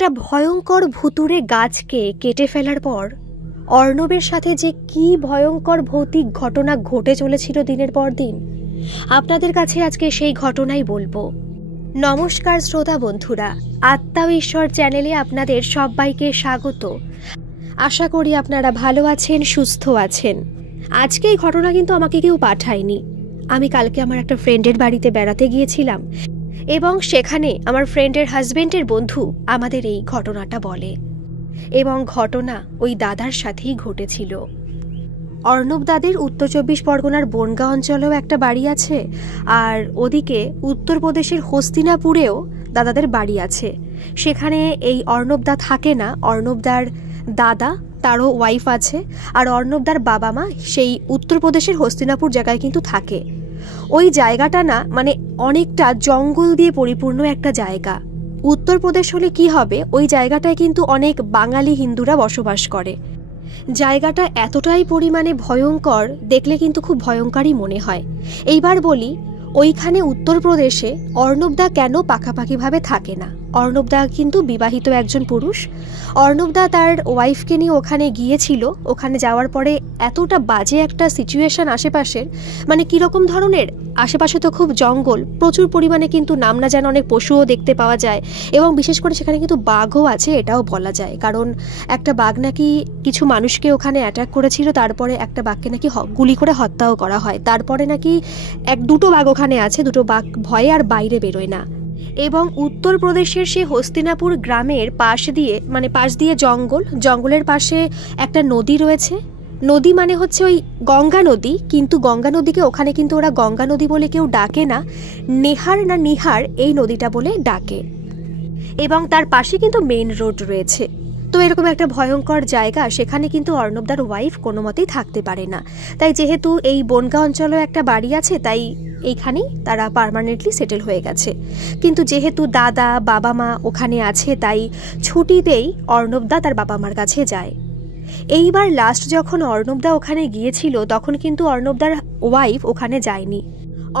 একটা ভয়ঙ্কর ভুতুড়ে গাছকে কেটে ফেলার পর অর্ণবের সাথে যে কি ভয়ঙ্কর ভৌতিক ঘটনা ঘটে চলেছিল দিনের পর দিন, আপনাদের কাছে আজকে সেই ঘটনাই বলবো। নমস্কার শ্রোতা বন্ধুরা, আত্মা ও ঈশ্বর চ্যানেলে আপনাদের সবাইকে স্বাগত। আশা করি আপনারা ভালো আছেন, সুস্থ আছেন। আজকে এই ঘটনা কিন্তু আমাকে কেউ পাঠায়নি। আমি কালকে আমার একটা ফ্রেন্ডের বাড়িতে বেড়াতে গিয়েছিলাম এবং সেখানে আমার ফ্রেন্ডের হাজবেন্ডের বন্ধু আমাদের এই ঘটনাটা বলে, এবং ঘটনা ওই দাদার সাথেই ঘটেছিল। অর্ণব দাদের উত্তর 24 পরগনার বনগাঁ অঞ্চলেও একটা বাড়ি আছে, আর ওদিকে উত্তরপ্রদেশের হস্তিনাপুরেও দাদাদের বাড়ি আছে। সেখানে এই অর্ণব দা থাকে না, অর্ণবদার দাদা, তারও ওয়াইফ আছে, আর অর্ণবদার বাবা মা সেই উত্তরপ্রদেশের হস্তিনাপুর জায়গায় কিন্তু থাকে। ওই জায়গাটা না মানে অনেকটা জঙ্গল দিয়ে পরিপূর্ণ একটা জায়গা। উত্তরপ্রদেশ হলে কি হবে, ওই জায়গাটায় কিন্তু অনেক বাঙালি হিন্দুরা বসবাস করে। জায়গাটা এতটাই পরিমাণে ভয়ঙ্কর, দেখলে কিন্তু খুব ভয়ঙ্করই মনে হয়। এইবার বলি, ওইখানে উত্তরপ্রদেশে অর্ণবদা কেন পাকাপাকিভাবে থাকে না। অর্ণবদা কিন্তু বিবাহিত একজন পুরুষ। অর্ণবদা তার ওয়াইফকে নিয়ে ওখানে গিয়েছিল। ওখানে যাওয়ার পরে এতটা বাজে একটা সিচুয়েশন আশেপাশের, মানে কীরকম ধরনের, আশেপাশে তো খুব জঙ্গল, প্রচুর পরিমাণে কিন্তু নাম না জানা অনেক পশুও দেখতে পাওয়া যায়, এবং বিশেষ করে সেখানে কিন্তু বাঘও আছে এটাও বলা যায়। কারণ একটা বাঘ নাকি কিছু মানুষকে ওখানে অ্যাটাক করেছিল, তারপরে একটা বাঘকে নাকি গুলি করে হত্যাও করা হয়। তারপরে নাকি দুটো বাঘ ওখানে আছে, দুটো বাঘ ভয়ে আর বাইরে বেরোয় না। এবং উত্তরপ্রদেশের সেই হস্তিনাপুর গ্রামের পাশ দিয়ে জঙ্গলের পাশে একটা নদী রয়েছে। নদী মানে হচ্ছে ওই গঙ্গা নদী, কিন্তু গঙ্গা নদীকে ওখানে কিন্তু ওরা গঙ্গা নদী বলে কেউ ডাকে না, নিহার এই নদীটা বলে ডাকে। এবং তার পাশে কিন্তু মেইন রোড রয়েছে। তো এরকম একটা ভয়ঙ্কর জায়গা, সেখানে কিন্তু অর্ণবদার ওয়াইফ কোনো মতেই থাকতে পারে না। তাই যেহেতু এই বনগাঁ অঞ্চলেও একটা বাড়ি আছে, তাই এইখানেই তারা পার্মানেন্টলি সেটেল হয়ে গেছে। কিন্তু যেহেতু দাদা বাবা মা ওখানে আছে, তাই ছুটিতেই অর্ণবদা তার বাবা মার কাছে যায়। এইবার লাস্ট যখন অর্ণবদা ওখানে গিয়েছিল, তখন কিন্তু অর্ণবদার ওয়াইফ ওখানে যায়নি।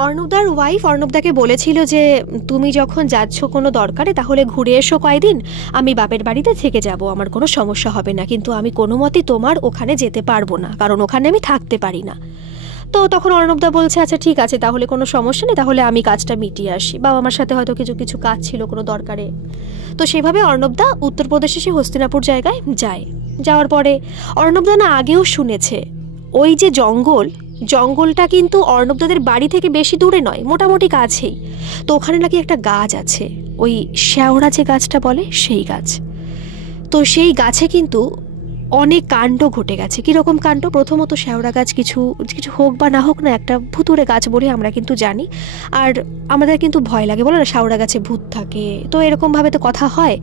অর্ণবদার ওয়াইফ অর্ণবদাকে বলেছিল যে তুমি যখন যাচ্ছ কোনো দরকারে তাহলে ঘুরে এসো কয়দিন, আমি বাপের বাড়িতে থেকে যাব, আমার কোনো সমস্যা হবে না, কিন্তু আমি কোনো মতেই তোমার ওখানে যেতে পারবো না, কারণ ওখানে আমি থাকতে পারি না। তো তখন অর্ণবদা বলছে আচ্ছা ঠিক আছে, তাহলে কোনো সমস্যা নেই, তাহলে আমি কাজটা মিটিয়ে আসি, বাবা আমার সাথে হয়তো কিছু কাজ ছিল কোনো দরকারে। তো সেভাবে অর্ণবদা উত্তরপ্রদেশে সে হস্তিনাপুর জায়গায় যায়। যাওয়ার পরে অর্ণবদা না আগেও শুনেছে ওই যে জঙ্গলটা কিন্তু অর্ণবদাদের বাড়ি থেকে বেশি দূরে নয়, মোটামুটি কাছেই। তো ওখানে নাকি একটা গাছ আছে, ওই শেওড়া যে গাছটা বলে সেই গাছ। তো সেই গাছে কিন্তু অনেক কাণ্ড ঘটে গেছে। কীরকম কাণ্ড? প্রথমত শেওড়া গাছ কিছু হোক বা না হোক না, একটা ভুতুড়ে গাছ বলে আমরা কিন্তু জানি, আর আমাদের কিন্তু ভয় লাগে, বলে না শেওড়া গাছে ভূত থাকে, তো এরকমভাবে তো কথা হয়।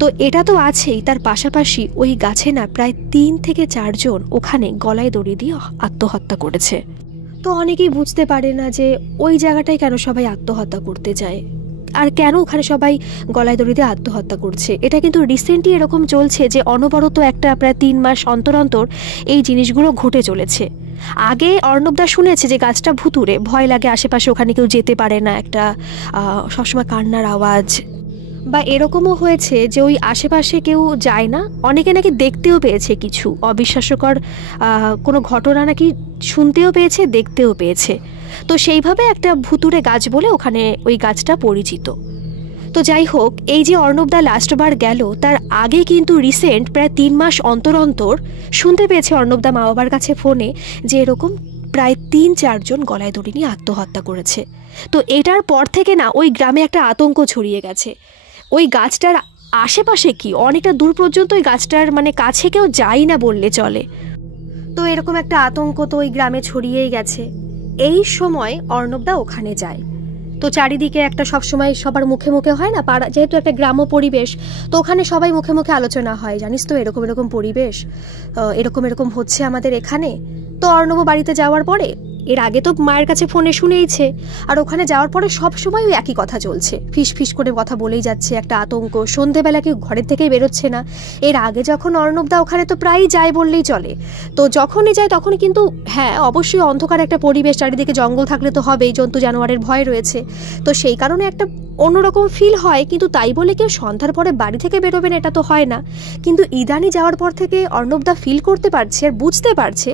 তো এটা তো আছেই, তার পাশাপাশি ওই গাছে না প্রায় 3 থেকে 4 জন ওখানে গলায় দড়ি দিয়ে আত্মহত্যা করেছে। তো অনেকেই বুঝতে পারে না যে ওই জায়গাটায় কেন সবাই আত্মহত্যা করতে যায়, আর কেন ওখানে সবাই গলায় দড়ি দিয়ে আত্মহত্যা করছে। এটা কিন্তু রিসেন্টলি এরকম চলছে যে অনবরত একটা প্রায় 3 মাস অন্তর এই জিনিসগুলো ঘটে চলেছে। আগে অর্ণবদা শুনেছে যে গাছটা ভুতুড়ে, ভয় লাগে, আশেপাশে ওখানে কেউ যেতে পারে না, একটা সবসময় কান্নার আওয়াজ, বা এরকমও হয়েছে যে ওই আশেপাশে কেউ যায় না। অনেকে নাকি দেখতেও পেয়েছে কিছু অবিশ্বাস্যকর কোনো ঘটনা, নাকি শুনতেও পেয়েছে, দেখতেও পেয়েছে। তো সেইভাবে একটা ভুতুড়ে গাছ বলে ওখানে ওই গাছটা পরিচিত। তো যাই হোক, এই যে অর্ণবদা লাস্টবার গেল, তার আগে কিন্তু রিসেন্ট প্রায় 3 মাস অন্তর শুনতে পেয়েছে অর্ণবদা মা বাবার কাছে ফোনে যে এরকম প্রায় 3-4 জন গলায় দড়ি নিয়ে আত্মহত্যা করেছে। তো এটার পর থেকে না ওই গ্রামে একটা আতঙ্ক ছড়িয়ে গেছে। ওই গাছটার আশেপাশে কি অনেকটা দূর পর্যন্ত ওই গাছটার মানে কাছে কেউ যায় না বললে চলে। তো এরকম একটা আতঙ্ক তো ওই গ্রামে ছড়িয়েই গেছে। এই সময় অর্ণবদা ওখানে যায়। তো চারিদিকে একটা সবসময় সবার মুখে মুখে হয় না, পাড়া যেহেতু একটা গ্রাম্য পরিবেশ, তো ওখানে সবাই মুখে মুখে আলোচনা হয়, জানিস তো এরকম পরিবেশ, এরকম হচ্ছে আমাদের এখানে। তো অর্ণব বাড়িতে যাওয়ার পরে, এর আগে তো মায়ের কাছে ফোনে শুনেইছে, আর ওখানে যাওয়ার পরে সবসময় ওই একই কথা চলছে, ফিস করে কথা বলেই যাচ্ছে, একটা আতঙ্ক। সন্ধেবেলা কেউ ঘরের থেকেই বেরোচ্ছে না। এর আগে যখন অর্ণবদা ওখানে তো প্রায়ই যায় বললেই চলে, তো যখনই যায় তখনই কিন্তু হ্যাঁ অবশ্যই অন্ধকার একটা পরিবেশ, চারিদিকে জঙ্গল থাকলে তো হবেই, জন্তু জানোয়ারের ভয় রয়েছে। তো সেই কারণে একটা অন্যরকম ফিল হয়, কিন্তু তাই বলে কেউ সন্ধ্যার পরে বাড়ি থেকে বেরোবেন এটা তো হয় না। কিন্তু ইদানি যাওয়ার পর থেকে অর্ণবদা ফিল করতে পারছে আর বুঝতে পারছে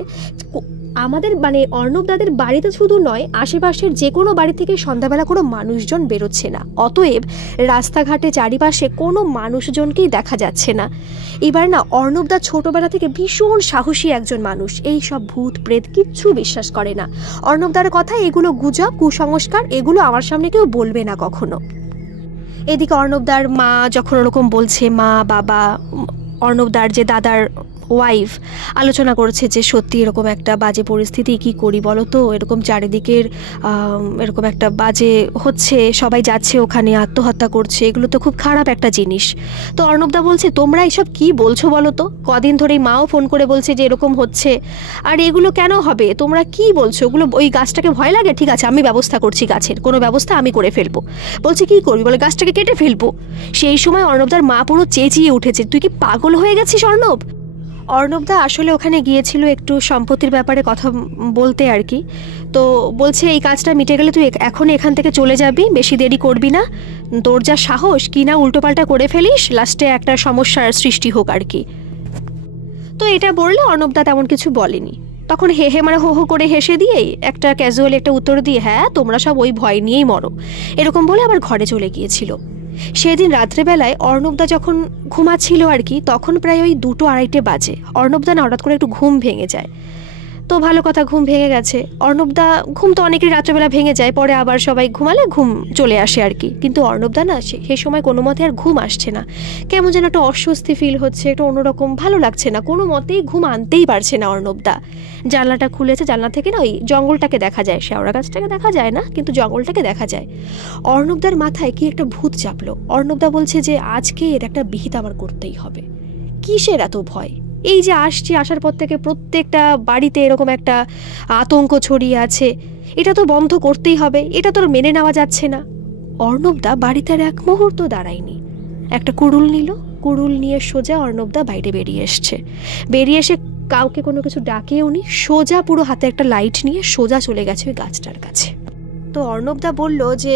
আমাদের অর্ণবদাদের বাড়িতে শুধু নয়, আশেপাশের যে কোনো বাড়ি থেকে সন্ধ্যাবেলা কোনো মানুষজন বেরোচ্ছে না। অতএব রাস্তাঘাটে চারিপাশে কোনো মানুষজনকেই দেখা যাচ্ছে না। এবার না অর্ণবদা ছোটবেলা থেকে ভীষণ সাহসী একজন মানুষ, এই সব ভূত প্রেত কিচ্ছু বিশ্বাস করে না। অর্ণবদার কথা এগুলো গুজব, কুসংস্কার, এগুলো আমার সামনে কেউ বলবে না কখনো। এদিকে অর্ণবদার মা যখন ওরকম বলছে, মা বাবা অর্ণবদার যে দাদার ওয়াইফ আলোচনা করছে যে সত্যি এরকম একটা বাজে পরিস্থিতি, কি করি বলো তো, এরকম চারিদিকের এরকম একটা বাজে হচ্ছে, সবাই যাচ্ছে ওখানে আত্মহত্যা করছে, এগুলো তো খুব খারাপ একটা জিনিস। তো অর্ণবদা বলছে তোমরা এসব কি বলছো বলো তো, কদিন ধরেই মাও ফোন করে বলছে যে এরকম হচ্ছে, আর এগুলো কেন হবে, তোমরা কি বলছো, ওগুলো ওই গাছটাকে ভয় লাগে, ঠিক আছে আমি ব্যবস্থা করছি, গাছের কোনো ব্যবস্থা আমি করে ফেলবো। বলছে কি করবি, বলে গাছটাকে কেটে ফেলবো। সেই সময় অর্ণবদার মা পুরো চেঁচিয়ে উঠেছে, তুই কি পাগল হয়ে গেছিস অর্ণব? অর্ণবদা আসলে ওখানে গিয়েছিল একটু সম্পত্তির ব্যাপারে কথা বলতে আর কি। তো বলছে এই কাজটা মিটে গেলে তুই এখন এখান থেকে চলে যাবি, বেশি দেরি করবি না, তোর যা সাহস কি না উল্টোপাল্টা করে ফেলিস, লাস্টে একটা সমস্যার সৃষ্টি হোক আর কি। তো এটা বললে অর্ণবদা তেমন কিছু বলেনি, তখন হো হো করে হেসে দিয়েই একটা ক্যাজুয়াল একটা উত্তর দিয়ে, হ্যাঁ তোমরা সব ওই ভয় নিয়েই মরো, এরকম বলে আবার ঘরে চলে গিয়েছিল। সেদিন রাত্রেবেলায় অর্ণবদা যখন ঘুমাচ্ছিল আর কি, তখন প্রায় ওই 2-2-2:30 বাজে। অর্ণবদা না হঠাৎ করে একটু ঘুম ভেঙে যায়। তো ভালো কথা, ঘুম ভেঙে গেছে। অর্ণবদা ঘুম তো অনেকেরই রাত্রেবেলা ভেঙে যায়, পরে আবার সবাই ঘুমালে ঘুম চলে আসে আর কি। কিন্তু অর্ণবদা না সেই সময় কোনো মতে আর ঘুম আসছে না, কেমন যেন একটা অস্বস্তি ফিল হচ্ছে, একটা অন্যরকম ভালো লাগছে না, কোনো মতেই ঘুম আনতেই পারছে না অর্ণবদা। জানলাটা খুলেছে, জানলা থেকে না ওই জঙ্গলটাকে দেখা যায়, শেওড়া গাছটাকে দেখা যায় না কিন্তু জঙ্গলটাকে দেখা যায়। অর্ণবদার মাথায় কি একটা ভূত চাপলো। অর্ণবদা বলছে যে আজকে এর একটা বিহিত আমার করতেই হবে। কিসের এত ভয়, এই যে আসছি, আসার পর থেকে প্রত্যেকটা বাড়িতে এরকম একটা আতঙ্ক ছড়িয়ে আছে, এটা তো বন্ধ করতেই হবে, এটা তো মেনে নেওয়া যাচ্ছে না। অর্ণবদা বাড়িতে আর এক মুহূর্ত দাঁড়ায়নি, একটা কুড়ুল নিল, কুড়ুল নিয়ে সোজা অর্ণবদা বাইরে বেরিয়ে এসছে। বেরিয়ে এসে কাউকে কোনো কিছু ডাকেও নি, সোজা পুরো হাতে একটা লাইট নিয়ে সোজা চলে গেছে ওই গাছটার কাছে। তো অর্ণবদা বলল যে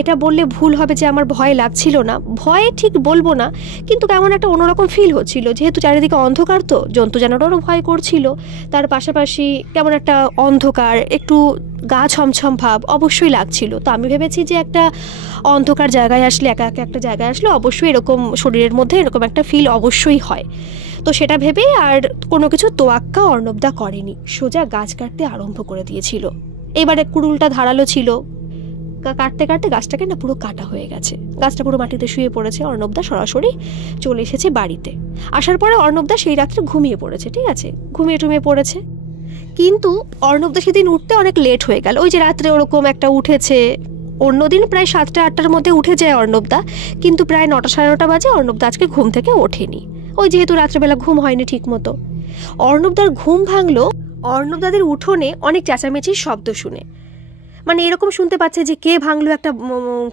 এটা বললে ভুল হবে যে আমার ভয় লাগছিল না, ভয়ে ঠিক বলবো না, কিন্তু কেমন একটা অন্যরকম ফিল হচ্ছিল, যেহেতু চারিদিকে অন্ধকার, তো জন্তু জানোয়ারও ভয় করছিল, তার পাশাপাশি কেমন একটা অন্ধকার, একটু গা ছমছম ভাব অবশ্যই লাগছিল। তো আমি ভেবেছি যে একটা অন্ধকার জায়গায় আসলে, একা একা একটা জায়গায় আসলে অবশ্যই এরকম শরীরের মধ্যে এরকম একটা ফিল অবশ্যই হয়। তো সেটা ভেবে আর কোনো কিছু তোয়াক্কা অর্ণবদা করেনি, সোজা গাছ কাটতে আরম্ভ করে দিয়েছিল। এবারে কুড়ুলটা ধারালো ছিল, কাটতে কাটতে গাছটাকে না পুরো কাটা হয়ে গেছে, গাছটা পুরো মাটিতে শুয়ে পড়েছে। অর্ণবদা সরাসরি চলে এসেছে বাড়িতে। আসার পরে অর্ণবদা সেই রাত্রে ঘুমিয়ে পড়েছে, ঠিক আছে, ঘুমিয়ে পড়েছে। কিন্তু অর্ণবদা সেদিন উঠতে অনেক লেট হয়ে গেল, ওই যে রাত্রে ওরকম একটা উঠেছে, অন্যদিন প্রায় 7টা-8টার মধ্যে উঠে যায় অর্ণবদা, কিন্তু প্রায় 9টা-9:30 বাজে অর্ণবদা আজকে ঘুম থেকে ওঠেনি, ওই যেহেতু রাত্রেবেলা ঘুম হয়নি ঠিক মতো। অর্ণবদার ঘুম ভাঙলো অর্ণবদাদের উঠোনে অনেক চেঁচামেচির শব্দ শুনে, এরকম শুনতে পাচ্ছে যে কে ভাঙলো, একটা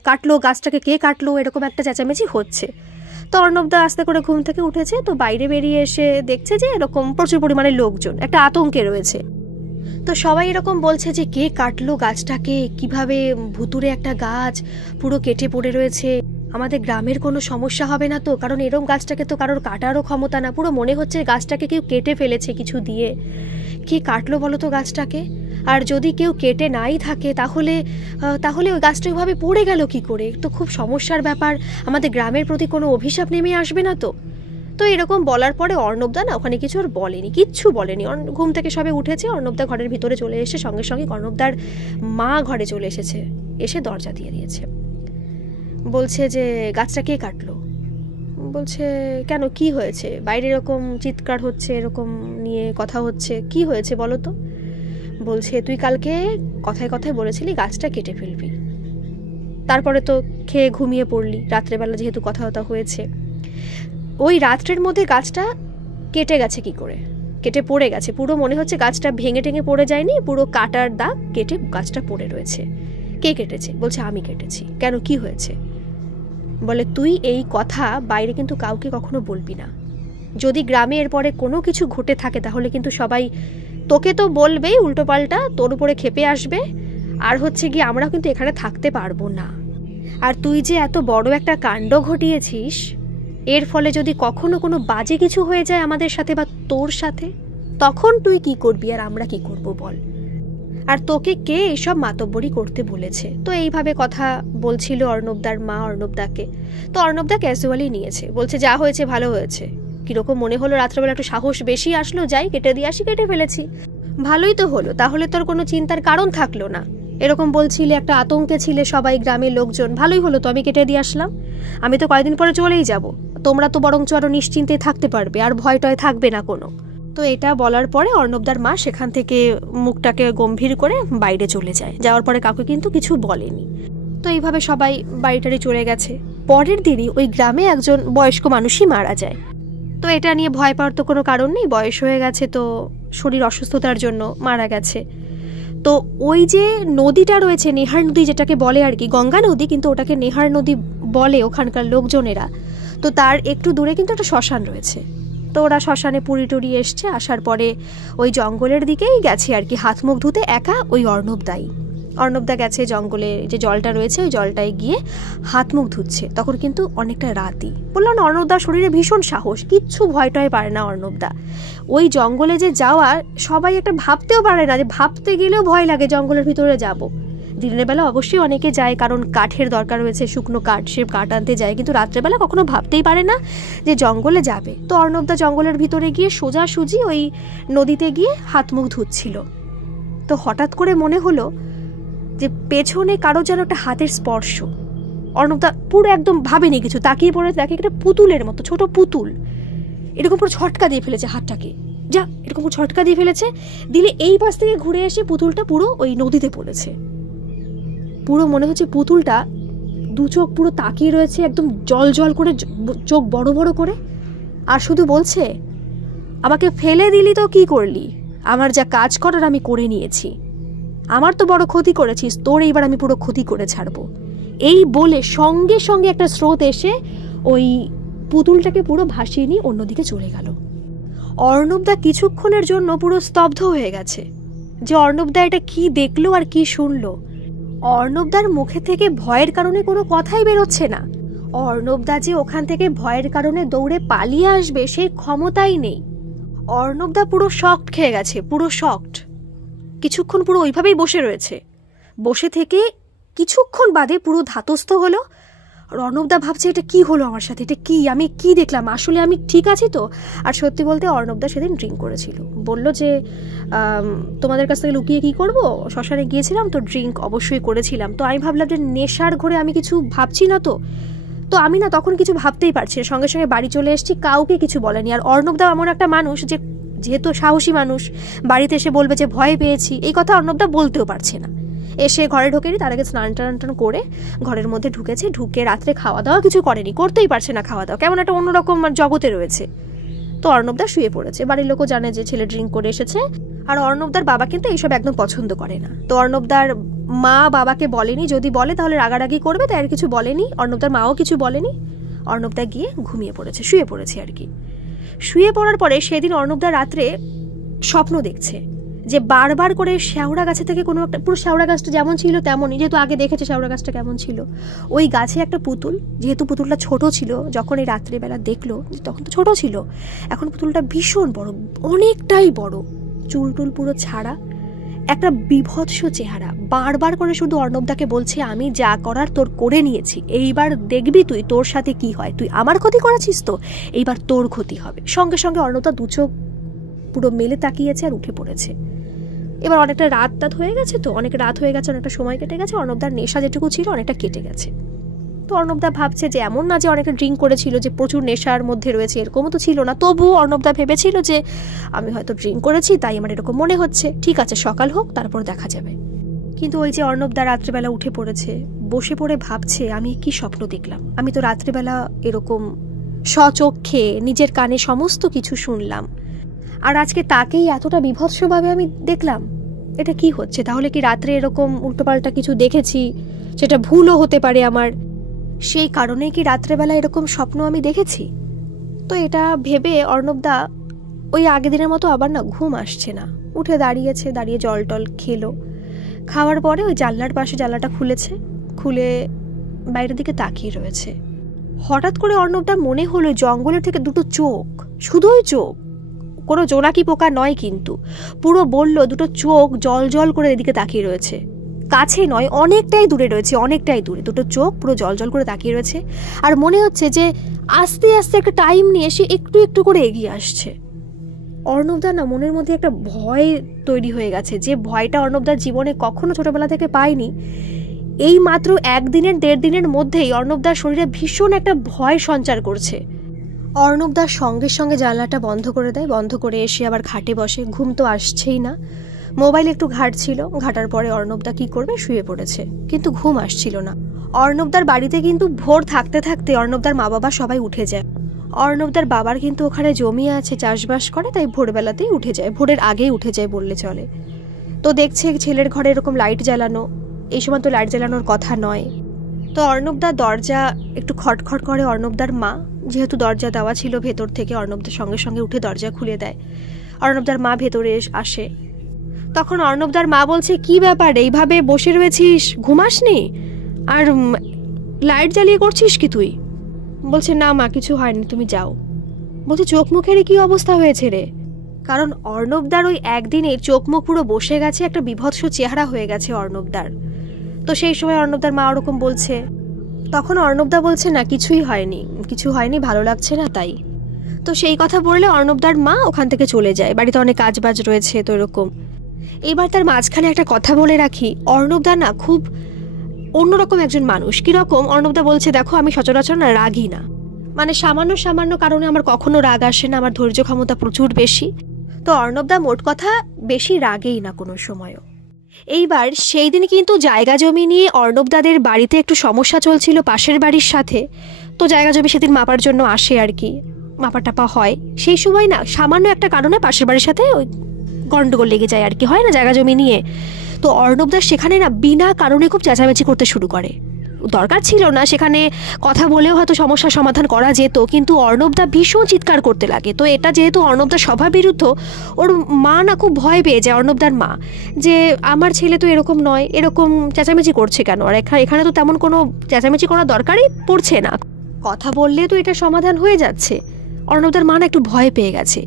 কাটলো গাছটাকে, কে কাটলো, এরকম একটা চেঁচামেচি হচ্ছে। তো অর্ণবদা আস্তে করে ঘুম থেকে উঠেছে, তো বাইরে বেরিয়ে এসে দেখছে যে এরকম প্রচুর পরিমাণে লোকজন, একটা আতঙ্কে রয়েছে। তো সবাই এরকম বলছে যে কে কাটলো গাছটাকে, কিভাবে ভুতুরে একটা গাছ পুরো কেটে পড়ে রয়েছে, আমাদের গ্রামের কোনো সমস্যা হবে না তো, কারণ এরকম গাছটাকে তো কারোর কাটারও ক্ষমতা না, পুরো মনে হচ্ছে গাছটাকে কেউ কেটে ফেলেছে কিছু দিয়ে। কে কাটলো বলো তো গাছটাকে, আর যদি কেউ কেটে নাই থাকে তাহলে ওই গাছটা ওইভাবে পড়ে গেল কি করে, তো খুব সমস্যার ব্যাপার, আমাদের গ্রামের প্রতি কোনো অভিশাপ নেমে আসবে না তো। তো এরকম বলার পরে অর্ণবদা না ওখানে কিছু আর বলেনি, কিচ্ছু বলেনি। ঘুম থেকে সবে উঠেছে, অর্ণবদা ঘরের ভিতরে চলে এসে সঙ্গে সঙ্গে অর্ণবদার মা ঘরে চলে এসেছে, এসে দরজা দিয়ে দিয়েছে। বলছে যে গাছটা কে কাটলো? বলছে কেন, কি হয়েছে? বাইরে এরকম চিৎকার হচ্ছে, এরকম নিয়ে কথা হচ্ছে, কি হয়েছে বলো তো? বলছে তুই কালকে কথায় কথায় বলেছিলি গাছটা কেটে ফেলবি, তারপরে তো খেয়ে ঘুমিয়ে পড়লি, রাত্রেবেলা যেহেতু কথা হয়েছে, ওই রাত্রের মধ্যে গাছটা কেটে গেছে কি করে, কেটে পড়ে গেছে, পুরো মনে হচ্ছে গাছটা ভেঙে টেঙে পড়ে যায়নি, পুরো কাটার দাগ কেটে গাছটা পড়ে রয়েছে। কে কেটেছে? বলছে আমি কেটেছি। কেন, কি হয়েছে? বলে তুই এই কথা বাইরে কিন্তু কাউকে কখনো বলবি না, যদি গ্রামে এরপরে কোনো কিছু ঘটে থাকে তাহলে কিন্তু সবাই তোকে তো বলবেই, উল্টোপাল্টা তোর উপরে খেপে আসবে, আর হচ্ছে কি আমরা কিন্তু এখানে থাকতে পারবো না। আর তুই যে এত বড় একটা কাণ্ড ঘটিয়েছিস, এর ফলে যদি কখনো কোনো বাজে কিছু হয়ে যায় আমাদের সাথে বা তোর সাথে, তখন তুই কি করবি আর আমরা কি করব বল? আর তোকে কে এসব মাতব্বরি করতে বলেছে? তো এইভাবে কথা বলছিল অর্ণবদার মা অর্ণবদাকে। তো অর্ণবদা ক্যাজুয়ালি নিয়েছে, বলছে যা হয়েছে ভালো হয়েছে। কিরকম মনে হলো রাত্রেবেলা একটু সাহস বেশি আসলো, যাই কেটে দিয়ে আসি, কেটে ফেলেছি, ভালোই তো হলো, তাহলে তোর কোনো চিন্তার কারণ থাকলো না। এরকম বলছিলে, একটা আতঙ্কে ছিলে সবাই গ্রামের লোকজন, ভালোই হলো তো আমি কেটে দিয়ে আসলাম। আমি তো কয়েকদিন পরে চলেই যাব, তোমরা তো বরঞ্চ আরো নিশ্চিন্তে থাকতে পারবে, আর ভয় টয় থাকবে না কোনো। তো এটা বলার পরে অর্ণবদার মা সেখান থেকে মুখটাকে গম্ভীর করে বাইরে চলে যায়। যাওয়ার পরে কাউকে কিন্তু কিছু বলেনি। তো এইভাবে সবাই বাড়িটারে চলে গেছে। পরের দিনই ওই গ্রামে একজন বয়স্ক মানুষই মারা যায়। তো এটা নিয়ে ভয় পাওয়ার তো কোনো কারণ নেই, বয়স হয়ে গেছে, তো শরীর অসুস্থতার জন্য মারা গেছে। তো ওই যে নদীটা রয়েছে, নেহার নদী যেটাকে বলে আর কি, গঙ্গা নদী কিন্তু ওটাকে নেহার নদী বলে ওখানকার লোকজনেরা। তো তার একটু দূরে কিন্তু একটা শ্মশান রয়েছে। তো ওরা শ্মশানে পুরি টুরি এসছে, আসার পরে ওই জঙ্গলের দিকেই গেছে আর কি হাত মুখ ধুতে, একা ওই অর্ণবদা গেছে জঙ্গলে যে জলটা রয়েছে ওই জলটায় গিয়ে হাত মুখ ধুচ্ছে। তখন কিন্তু অনেকটা রাতই, বললাম না অর্ণবদার শরীরে ভীষণ সাহস, কিচ্ছু ভয় টয় পারে না অর্ণবদা। ওই জঙ্গলে যে যাওয়া সবাই একটা ভাবতেও পারে না, যে ভাবতে গেলেও ভয় লাগে জঙ্গলের ভিতরে যাব। দিনের বেলা অবশ্যই অনেকে যায়, কারণ কাঠের দরকার রয়েছে, শুকনো কাঠ, সে কাঠ আনতে যায়, কিন্তু রাত্রেবেলা কখনো ভাবতেই পারে না যে জঙ্গলে যাবে। তো অর্ণবদা জঙ্গলের ভিতরে গিয়ে সোজাসুজি ওই নদীতে গিয়ে হাত মুখ ধুচ্ছিল। তো হঠাৎ করে মনে হলো যে পেছনে কারো যেন একটা হাতের স্পর্শ। অর্ণবদা পুরো একদম ভাবেনি কিছু, তাকিয়ে পড়ে দেখে একটা পুতুলের মতো, ছোট পুতুল, এরকম পুরো ছটকা দিয়ে ফেলেছে হাতটাকে, যা এরকম ছটকা দিয়ে ফেলেছে, দিলে এই পাশ থেকে ঘুরে এসে পুতুলটা পুরো ওই নদীতে পড়েছে। পুরো মনে হচ্ছে পুতুলটা দু চোখ পুরো তাকিয়ে রয়েছে, একদম জল জল করে, চোখ বড় বড় করে, আর শুধু বলছে, আমাকে ফেলে দিলি তো কি করলি, আমার যা কাজ করার আমি করে নিয়েছি, আমার তো বড় ক্ষতি করেছিস, তোর এইবার আমি পুরো ক্ষতি করে ছাড়বো। এই বলে সঙ্গে সঙ্গে একটা স্রোত এসে ওই পুতুলটাকে পুরো ভাসিয়ে নিয়ে অন্যদিকে চলে গেল। অর্ণবদা কিছুক্ষণের জন্য পুরো স্তব্ধ হয়ে গেছে, যে অর্ণবদা এটা কি দেখলো আর কি শুনলো। অর্ণবদার মুখে থেকে ভয়ের কারণে কোনো কথাই বেরোচ্ছে না। অর্ণবদা যে ওখান থেকে ভয়ের কারণে দৌড়ে পালিয়ে আসবে সেই ক্ষমতাই নেই। অর্ণবদা পুরো শকড খেয়ে গেছে, পুরো শকড। কিছুক্ষণ পুরো ওইভাবেই বসে রয়েছে, বসে থেকে কিছুক্ষণ বাদে পুরো ধাতস্থ হলো। অর্ণবদা ভাবছে এটা কি হলো আমার সাথে, এটা কি, আমি কি দেখলাম, আসলে আমি ঠিক আছি তো? আর সত্যি বলতে অর্ণবদা সেদিন ড্রিঙ্ক করেছিল। বলল যে তোমাদের কাছ থেকে লুকিয়ে কি করব, শ্মশানে গিয়েছিলাম তো ড্রিঙ্ক অবশ্যই করেছিলাম। তো আমি ভাবলাম যে নেশার ঘরে আমি কিছু ভাবছি না, তো আমি না তখন কিছু ভাবতেই পারছি, সঙ্গে সঙ্গে বাড়ি চলে এসেছি, কাউকে কিছু বলেনি। আর অর্ণবদা এমন একটা মানুষ যে যেহেতু সাহসী মানুষ, বাড়িতে এসে বলবে যে ভয় পেয়েছি, এই কথা অর্ণবদা বলতেও পারছে না। এসে ঘরে ঢোকেনি, তার আগে স্নান টান করে ঘরের মধ্যে ঢুকেছে, ঢুকে রাত্রে খাওয়া দাওয়া কিছু করেনি, করতেই পারছে না খাওয়া দাওয়া, কেমন একটা অন্যরকম জগতে রয়েছে। তো অর্ণবদা শুয়ে পড়েছে। বাড়ির লোকও জানে যে ছেলে ড্রিঙ্ক করে এসেছে, আর অর্ণবদার বাবা কিন্তু এইসব একদম পছন্দ করে না। তো অর্ণবদার মা বাবাকে বলেনি, যদি বলে তাহলে রাগারাগি করবে, তাই আর কিছু বলেনি। অর্ণবদার মাও কিছু বলেনি। অর্ণবদা গিয়ে ঘুমিয়ে পড়েছে, শুয়ে পড়েছে আর কি। শুয়ে পড়ার পরে সেদিন অর্ণবদা রাত্রে স্বপ্ন দেখছে যে বারবার করে শ্যাওড়া গাছে থেকে কোনো একটা, পুরো শ্যাওড়া গাছটা যেমন ছিল তেমনই, যেহেতু আগে দেখেছে শ্যাওড়া গাছটা কেমন ছিল, ওই গাছে একটা পুতুল, যেহেতু পুতুলটা ছোট ছিল, যখন এই রাত্রিবেলা দেখলো তখন তো ছোট ছিল, এখন পুতুলটা ভীষণ বড়, অনেকটাই বড়, চুল টুল পুরো ছাড়া, একটা বিভৎস চেহারা। বারবার করে শুধু অর্ণবদাকে বলছে, আমি যা করার তোর করে নিয়েছি, এইবার দেখবি তুই, তোর সাথে কি হয়, তুই আমার ক্ষতি করেছিস তো এইবার তোর ক্ষতি হবে। সঙ্গে সঙ্গে অর্ণবদা দু চোখ পুরো মেলে তাকিয়েছে আর উঠে পড়েছে। এবার অনেকটা রাত হয়ে গেছে, তো অনেক রাত হয়ে গেছে, অনেকটা সময় কেটে গেছে, অর্ণবদার নেশা যেটুকু ছিল অনেকটা কেটে গেছে। তো অর্ণবদা ভাবছে যে এমন না যে অনেকে ড্রিঙ্ক করেছিল, যে প্রচুর নেশার মধ্যে রয়েছে, এরকমও তো ছিল না। তবুও অর্ণবদা ভেবেছিল যে আমি হয়তো ড্রিঙ্ক করেছি, তাই আমার এরকম মনে হচ্ছে, ঠিক আছে সকাল হোক তারপর দেখা যাবে। কিন্তু ওই যে অর্ণবদা রাত্রিবেলা উঠে পড়েছে, বসে পড়ে ভাবছে, আমি কি স্বপ্ন দেখলাম, আমি তো রাত্রিবেলা এরকম স্বচক্ষে নিজের কানে সমস্ত কিছু শুনলাম, আর আজকে তাকেই এতটা বিভৎসভাবে আমি দেখলাম, এটা কি হচ্ছে? তাহলে কি রাত্রে এরকম উল্টোপাল্টা কিছু দেখেছি, সেটা ভুলও হতে পারে আমার, সেই কারণে কি রাত্রেবেলা এরকম স্বপ্ন আমি দেখেছি? তো এটা ভেবে অর্ণবদা ওই আগের দিনের মতো আবার না ঘুম আসছে না, উঠে দাঁড়িয়েছে, দাঁড়িয়ে জল টল খেলো। খাওয়ার পরে ওই জানলার পাশে জানলাটা খুলেছে, খুলে বাইরের দিকে তাকিয়ে রয়েছে। হঠাৎ করে অর্ণবদার মনে হলো জঙ্গলের থেকে দুটো চোখ, শুধুই চোখ, কোনো জোনাকি পোকা নয় কিন্তু, পুরো বলল দুটো চোখ জল জল করে এদিকে তাকিয়ে রয়েছে। কাছে নয়, অনেকটাই দূরে রয়েছে, অনেকটাই দূরে। দুটো চোখ পুরো জল জল করে তাকিয়ে রয়েছে, আর মনে হচ্ছে যে আস্তে আস্তে একটা টাইম নিয়ে সে একটু একটু করে এগিয়ে আসছে। অর্ণবদার না মনের মধ্যে একটা ভয় তৈরি হয়ে গেছে, যে ভয়টা অর্ণবদার জীবনে কখনো ছোটবেলা থেকে পায়নি। এই মাত্র 1 দিনের 1.5 দিনের মধ্যেই অর্ণবদার শরীরে ভীষণ একটা ভয় সঞ্চার করছে। অর্ণবদার সঙ্গে সঙ্গে জানলাটা বন্ধ করে দেয়, বন্ধ করে এসে আবার খাটে বসে। ঘুম তো আসছেই না, মোবাইল একটু ঘাঁটছিল, ঘাটার পরে অর্ণবদা কি করবে, শুয়ে পড়েছে, কিন্তু ঘুম আসছিল না। অর্ণবদার বাড়িতে কিন্তু ভোর থাকতে থাকতে অর্ণবদার মা বাবা সবাই উঠে যায়। অর্ণবদার বাবার কিন্তু ওখানে জমি আছে, চাষবাস করে, তাই ভোরবেলাতেই উঠে যায়, ভোরের আগেই উঠে যায় বললে চলে। তো দেখছে ছেলের ঘরে এরকম লাইট জ্বালানো, এই সময় তো লাইট জ্বালানোর কথা নয়। তো অর্ণবদার দরজা একটু খটখট করে। অর্ণবদার মা, যেহেতু দরজা দেওয়া ছিল ভেতর থেকে, অর্ণবদার সঙ্গে সঙ্গে উঠে দরজা খুলে দেয়। অর্ণবদার মা ভেতরে আসে। তখন অর্ণবদার মা বলছে, কি ব্যাপার, এইভাবে বসে রয়েছিস, ঘুমাসনি, আর লাইট জ্বালিয়ে করছিস কি তুই? বলছে, না মা, কিছু হয়নি, তুমি যাও। বলছে, চোখ মুখের কি অবস্থা হয়েছে রে? কারণ অর্ণবদার ওই একদিনে চোখ মুখ পুরো বসে গেছে, একটা বিভৎস চেহারা হয়ে গেছে অর্ণবদার। তো সেই সময় অর্ণবদার মা ওরকম বলছে। তখন অর্ণবদা বলছে, না কিছুই হয়নি, কিছু হয়নি, ভালো লাগছে না তাই। তো সেই কথা বললে অর্ণবদার মা ওখান থেকে চলে যায়, বাড়িতে অনেক কাজ বাজ রয়েছে তো এরকম। এবার তার মাঝখানে একটা কথা বলে রাখি, অর্ণবদা না খুব অন্যরকম একজন মানুষ। কিরকম? অর্ণবদা বলছে, দেখো আমি সচরাচর না রাগি না, মানে সামান্য সামান্য কারণে আমার কখনো রাগ আসে না, আমার ধৈর্য ক্ষমতা প্রচুর বেশি। তো অর্ণবদা মোট কথা বেশি রাগেই না কোনো সময়ও। এইবার সেই দিন কিন্তু জায়গা জমি নিয়ে অর্ণবদাদের বাড়িতে একটু সমস্যা চলছিল পাশের বাড়ির সাথে। তো জায়গা জমি সেদিন মাপার জন্য আসে আর কি, মাপা টাপা হয়। সেই সময় না সামান্য একটা কারণে পাশের বাড়ির সাথে ওই গন্ডগোল লেগে যায় আর কি, হয় না জায়গা জমি নিয়ে। তো অর্ণবদা সেখানে না বিনা কারণে খুব চেঁচামেচি করতে শুরু করে। দরকার ছিল না, সেখানে কথা বলেও হয়তো সমস্যার সমাধান করা যেত, কিন্তু অর্ণবদা ভীষণ চিৎকার করতে লাগে। তো এটা যেহেতু অর্ণবদার স্বভাব বিরুদ্ধ, ওর মা না খুব ভয় পেয়ে যায়, অর্ণবদার মা, যে আমার ছেলে তো এরকম নয়, এরকম চেঁচামেচি করছে কেন, আর এখানে তো তেমন কোনো চেঁচামেচি করার দরকারই পড়ছে না, কথা বললে তো এটা সমাধান হয়ে যাচ্ছে। অর্ণবদার মা না একটু ভয় পেয়ে গেছে,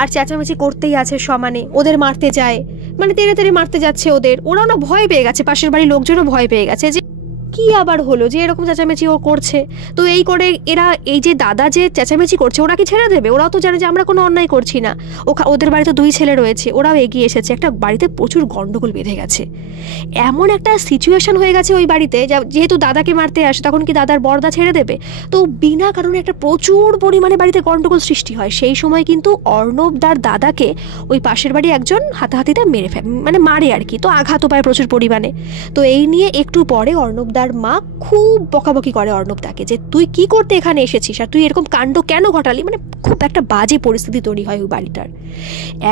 আর চেঁচামেচি করতেই আছে সমানে, ওদের মারতে যায়, মানে তেড়ে তেড়ে মারতে যাচ্ছে ওদের। ওরাও না ভয় পেয়ে গেছে, পাশের বাড়ির লোকজনও ভয় পেয়ে গেছে যে কি আবার হলো, যে এরকম চেঁচামেচি ও করছে। তো এই করে এরা, এই যে দাদা যে চেঁচামেচি করছে, ওরা কি ছেড়ে দেবে? ওরাও তো জানে যে আমরা কোনো অন্যায় করছি না। ওদের বাড়িতে 2 ছেলে রয়েছে, ওরাও এগিয়ে এসেছে, একটা বাড়িতে প্রচুর গন্ডগোল বেঁধে গেছে। এমন একটা সিচুয়েশন হয়ে গেছে ওই বাড়িতে, যেহেতু দাদাকে মারতে আসে, তখন কি দাদার বড়দা ছেড়ে দেবে? তো বিনা কারণে একটা প্রচুর পরিমাণে বাড়িতে গন্ডগোল সৃষ্টি হয়। সেই সময় কিন্তু অর্ণবদার দাদাকে ওই পাশের বাড়ি একজন হাতাহাতিটা মানে মারে আর কি, তো আঘাতও পায় প্রচুর পরিমাণে। তো এই নিয়ে একটু পরে অর্ণবদার মা খুব বকাবকি করে অর্ণবদাকে, যে তুই কি করতে এখানে এসেছিস, আর তুই এরকম কাণ্ড কেন ঘটালি। মানে খুব একটা বাজে পরিস্থিতি তৈরি হয় ওই বাড়িটার।